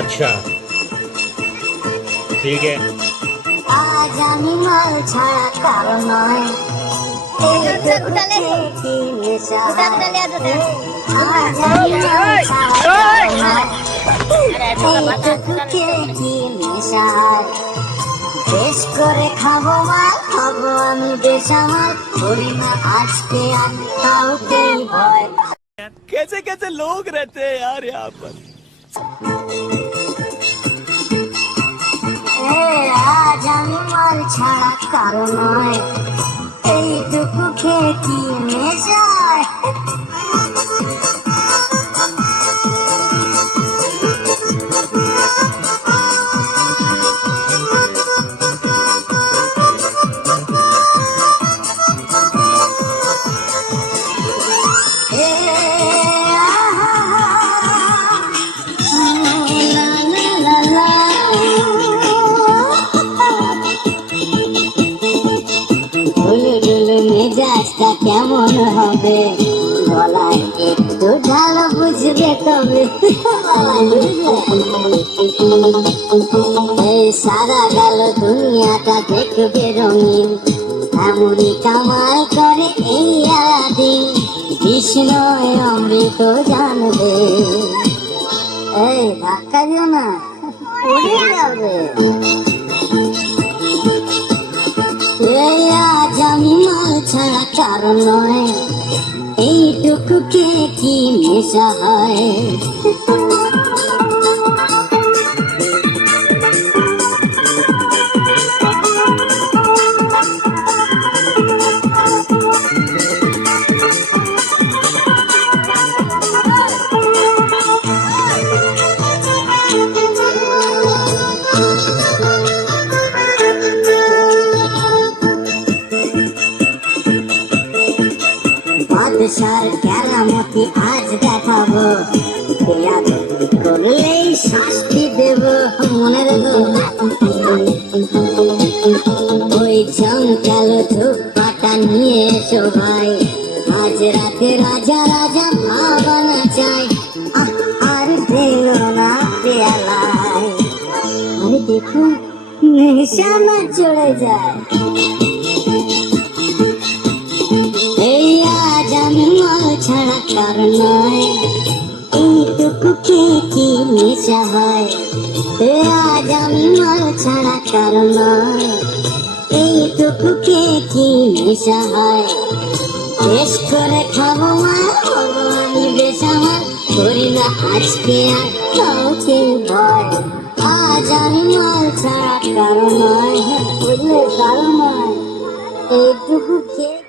अच्छा ठीक है। আজ আমি মাল ছাড়া কারো নয়, এই দুঃখে কি নেশা হয়। আজ আমি মাল ছাড়া কারো নয়, এই দুঃখে কি নেশা হয়। বেশ করে খাবো মাল, খাবো আমি বেসামাল, করি না আজকে আর কাউকে ভয়। कैसे कैसे लोग रहते हैं यार यहाँ पर। আজ আমি মাল ছাড়া কারো নয়, এইটুকু খেয়ে কি নেশায়। মেজাজটা কেমন হবে, গলায় একটু ঢাল বুঝবে তবে। এই সারা গেল দুনিয়াটা দেখবে রঙিন, এমনই কামাল করে এই আলাদিন, কৃষ্ণয় অমৃত জানবে। এই ধাক্কা দিও না, পড়ে যাবে। আজ আমি মাল ছাড়া কারো নয়, এইটুকু খেয়ে কি নেশা হয়। বাদশার কেরামতি আজ দেখাবো, করলেই শাস্তি দেব, মনে রেখো। ওই জঙ্কালো ধূপপাটা নিয়ে এসো ভাই, আজ রাতে রাজা রাজা ভাবানা চাই। আর দিল না পেয়ালায়, আরে দেখুন নেশা না চলে যায়। আজ আমি মাল ছাড়া কারো নয়, এইটুকু খেয়ে কি নেশা হয়। আজ আমি মাল ছাড়া কারো নয়, এইটুকু খেয়ে কি নেশা হয়। বেশ করে খাবো মাল, খাবো আমি বেসামাল, করি না আজকে আর কাউকে ভয়। আজ আমি মাল ছাড়া কারো নয়, বুঝলে কারো নয়, এইটুকু খেয়ে